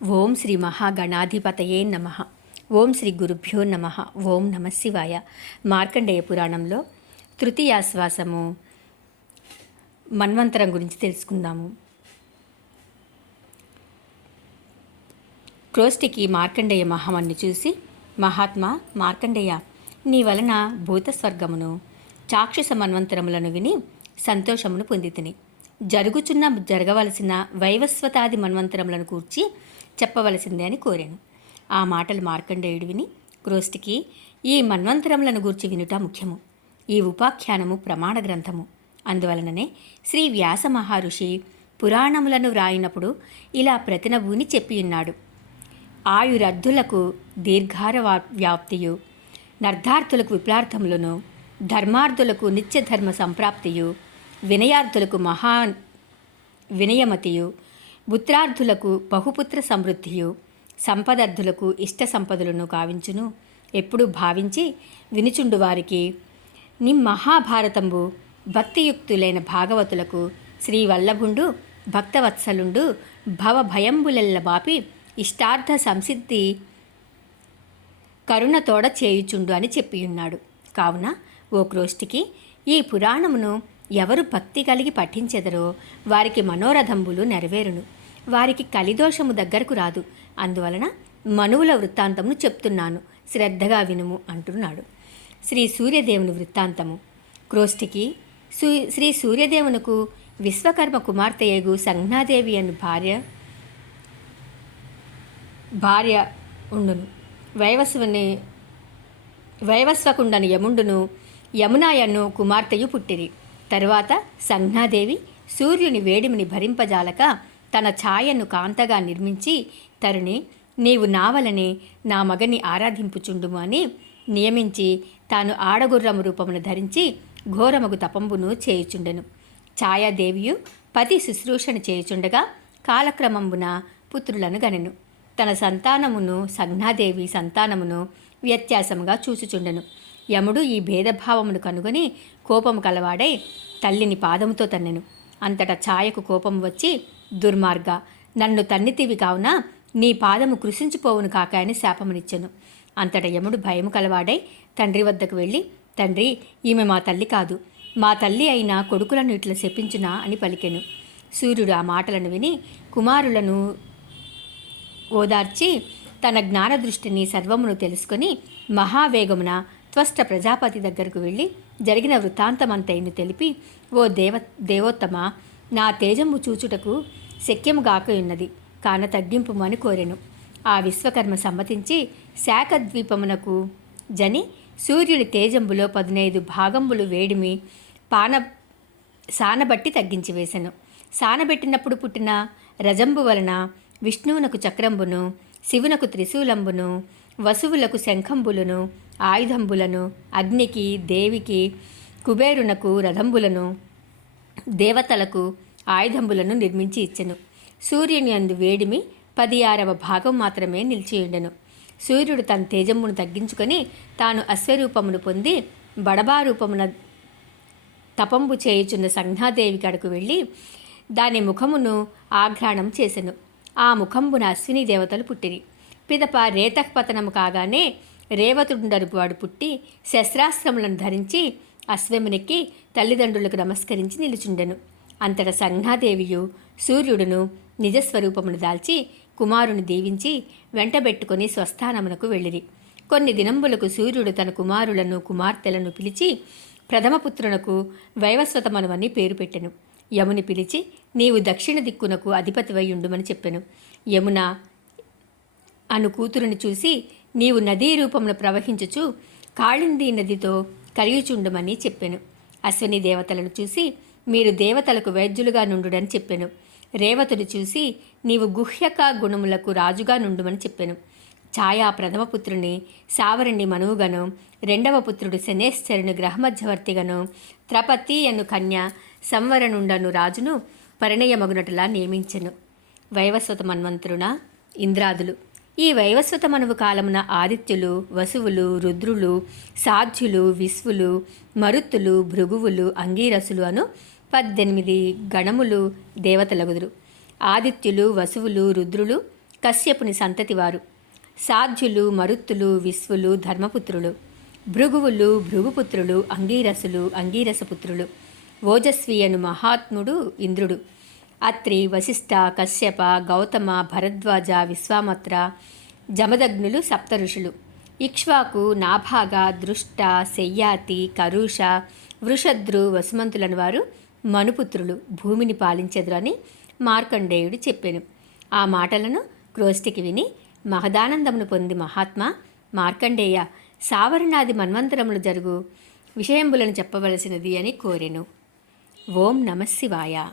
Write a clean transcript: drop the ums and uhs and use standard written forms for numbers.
ఓం శ్రీ మహాగణాధిపతయే నమ. ఓం శ్రీ గురుభ్యో నమ. ఓం నమ శివాయ. మార్కండేయ పురాణంలో తృతీయాశ్వాసము మన్వంతరం గురించి తెలుసుకుందాము. క్రోష్టికి మార్కండేయ మహామన్ని చూసి, మహాత్మా మార్కండేయ, నీ వలన భూతస్వర్గమును చాక్షుష మన్వంతరములను విని సంతోషమును పొందితిని. జరగవలసిన వైవస్వతాది మన్వంతరములను కూర్చి చెప్పవలసిందే అని కోరాను. ఆ మాటలు మార్కండేయుడు విని, క్రోష్టికి ఈ మన్వంతరములను గూర్చి వినుట ముఖ్యము. ఈ ఉపాఖ్యానము ప్రమాణ గ్రంథము. అందువలననే శ్రీ వ్యాస మహర్షి పురాణములను వ్రాయినప్పుడు ఇలా ప్రతినబూని చెప్పియున్నాడు. ఆయురర్ధులకు దీర్ఘార వ్యాప్తియు, నర్ధార్థులకు విప్లార్థములను, ధర్మార్థులకు నిత్యధర్మ సంప్రాప్తియు, వినయార్థులకు వినయమతియు, పుత్రార్థులకు బహుపుత్ర సమృద్ధియు, సంపదర్థులకు ఇష్ట సంపదలను కావించును. ఎప్పుడు భావించి వినుచుండు వారికి నిమ్మహాభారతంబు భక్తియుక్తులైన భాగవతులకు శ్రీవల్లభుండు భక్తవత్సలుండు భవభయంబులెల్ల బాపి ఇష్టార్థ సంసిద్ధి కరుణతోడ చేయుచుండు అని చెప్పియున్నాడు. కావున ఓ క్రోష్టికి, ఈ పురాణమును ఎవరు భక్తి కలిగి పఠించెదరో వారికి మనోరథంబులు నెరవేరును. వారికి కలిదోషము దగ్గరకు రాదు. అందువలన మనువుల వృత్తాంతమును చెప్తున్నాను, శ్రద్ధగా వినుము అంటున్నాడు. శ్రీ సూర్యదేవుని వృత్తాంతము. క్రోష్టికి శ్రీ సూర్యదేవునకు విశ్వకర్మ కుమార్తెయగు సంజ్ఞాదేవి అను భార్య ఉండును. వైవస్వకుండను యముండును, యమునాయను కుమార్తెయు పుట్టిరి. తరువాత సంజ్ఞాదేవి సూర్యుని వేడిమిని భరింపజాలక తన ఛాయను కాంతగా నిర్మించి, తరుణి, నీవు నా వలనే నా మగని ఆరాధింపుచుండుము అని నియమించి తాను ఆడగుర్రము రూపమును ధరించి ఘోరమగు తపంబును చేయుచుండెను. ఛాయాదేవియు పతి శుశ్రూషణ చేయుచుండగా కాలక్రమంబున పుత్రులను గనెను. తన సంతానమును సంజ్ఞాదేవి సంతానమును వ్యత్యాసముగా చూచుచుండెను. యముడు ఈ భేదభావమును కనుగొని కోపము కలవాడై తల్లిని పాదముతో తన్నెను. అంతటా ఛాయకు కోపం వచ్చి, దుర్మార్గ, నన్ను తన్నితివి కావున నీ పాదము కృషించిపోవును కాక అని శాపమునిచ్చెను. అంతటా యముడు భయము కలవాడై తండ్రి వద్దకు వెళ్ళి, తండ్రి, ఈమె మా తల్లి కాదు, మా తల్లి అయినా కొడుకులను ఇట్లా శపించునా అని పలికెను. సూర్యుడు ఆ మాటలను విని కుమారులను ఓదార్చి తన జ్ఞానదృష్టిని సర్వమును తెలుసుకొని మహావేగమున త్వష్ట ప్రజాపతి దగ్గరకు వెళ్ళి జరిగిన వృత్తాంతమంతైను తెలిపి, ఓ దేవోత్తమ, నా తేజము చూచుటకు శక్యముగాకయున్నది, కాన తగ్గింపుమని కోరెను. ఆ విశ్వకర్మ సమ్మతించి శాఖద్వీపమునకు జని సూర్యుని తేజంబులో 15 భాగంబులు వేడిమి సానబట్టి తగ్గించి వేసెను. సానబెట్టినప్పుడు పుట్టిన రజంబు వలన విష్ణువునకు చక్రంబును, శివునకు త్రిశూలంబును, వసువులకు శంఖంబులను, ఆయుధంబులను, అగ్నికి, దేవికి, కుబేరునకు రథంబులను, దేవతలకు ఆయుధంబులను నిర్మించి ఇచ్చెను. సూర్యుని అందు వేడిమి 16వ భాగం మాత్రమే నిలిచియుండెను. సూర్యుడు తన తేజమ్మును తగ్గించుకొని తాను అశ్వరూపమును పొంది బడబారూపమున తపంబు చేయుచున్న సంజ్ఞాదేవి కడకు వెళ్ళి దాని ముఖమును ఆఘ్రాణం చేసెను. ఆ ముఖంబున అశ్విని దేవతలు పుట్టిరి. పిదప రేతఃపతనము కాగానే రేవతుండరువాడు పుట్టి శస్త్రాస్త్రములను ధరించి అశ్వమునెక్కి తల్లిదండ్రులకు నమస్కరించి నిలుచుండెను. అంతట సంజ్ఞాదేవియు సూర్యుడును నిజస్వరూపమును దాల్చి కుమారుని దీవించి వెంటబెట్టుకొని స్వస్థానమునకు వెళ్ళిరి. కొన్ని దినంబులకు సూర్యుడు తన కుమారులను కుమార్తెలను పిలిచి ప్రథమపుత్రునకు వైవస్వతమనువని పేరు పెట్టెను. యముని పిలిచి, నీవు దక్షిణ దిక్కునకు అధిపతివై ఉండుమని చెప్పెను. యమున అను కూతురుని చూసి, నీవు నదీ రూపమును ప్రవహించుచు కాళిందీ నదితో కలియుచుండమని చెప్పెను. అశ్విని దేవతలను చూసి, మీరు దేవతలకు వైద్యులుగా నుండుడని చెప్పెను. రేవతుడు చూసి, నీవు గుహ్యక గుణములకు రాజుగా నుండుమని చెప్పెను. ఛాయా ప్రథమపుత్రుని సావరుణ్ణి మనువుగను, రెండవ పుత్రుడు శనేశ్వరుని గ్రహమధ్యవర్తిగను, త్రపతి అను కన్య సంవరణుండను రాజును పరిణయమగునటులా నియమించెను. వైవస్వత మన్వంతరున ఇంద్రాదులు. ఈ వైవస్వత మనువు కాలమున ఆదిత్యులు, వసువులు, రుద్రులు, సాధ్యులు, విశ్వులు, మరుత్తులు, భృగువులు, అంగీరసులు అను 18 గణములు దేవతలగుదురు. ఆదిత్యులు, వసువులు, రుద్రులు కశ్యపుని సంతతివారు. సాధ్యులు మరుత్తులు విశ్వులు ధర్మపుత్రులు. భృగువులు భృగుపుత్రులు. అంగీరసులు అంగీరసపుత్రులు. ఓజస్వీయను మహాత్ముడు ఇంద్రుడు. అత్రి వశిష్ఠ కశ్యప గౌతమ భరద్వాజ విశ్వామత్ర జమదగ్నులు సప్త ఋషులు. ఇక్ష్వాకు నాభాగ దృష్ట శయ్యాతి కరుష వృషద్రు వసుమంతులను వారు మనుపుత్రులు భూమిని పాలించెదరు అని మార్కండేయుడు చెప్పెను. ఆ మాటలను క్రోష్టికి విని మహదానందమును పొంది మహాత్మా మార్కండేయ సావరణాది మన్వంతరములు జరుగు విషయంబులను చెప్పవలసినది అని కోరెను. ఓం నమః శివాయ.